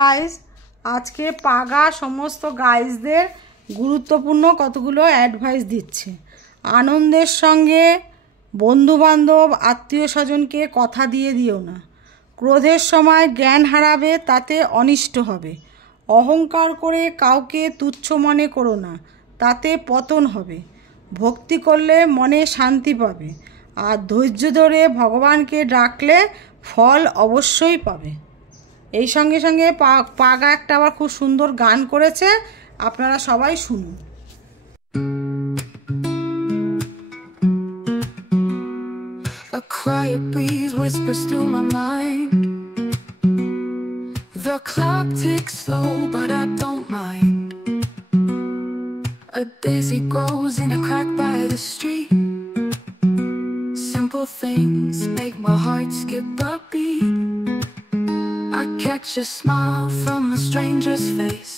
Guys, আজকে পাগা সমস্ত গাইসদের গুরুত্বপূর্ণ কতগুলো অ্যাডভাইস দিচ্ছে। আনন্দের সঙ্গে বন্ধুবান্ধব আত্মীয় স্বজনকে কথা দিয়ে দিও না। ক্রোধের সময় জ্ঞান হারাবে, তাতে অনিষ্ট হবে। অহংকার করে কাউকে তুচ্ছ মনে করো না, তাতে পতন হবে। ভক্তি করলে মনে শান্তি পাবে, আর ধৈর্য ধরে ভগবানকে ডাকলে ফল অবশ্যই পাবে। এই সঙ্গে সঙ্গে পাগা একটা আবার খুব সুন্দর গান করেছে, আপনারা সবাই শুনুন। A quiet breeze whispers through my mind. The clock ticks slow, but I don't mind. A daisy grows in a crack by the street. Simple things make my heart skip a beat. I catch a smile from a stranger's face.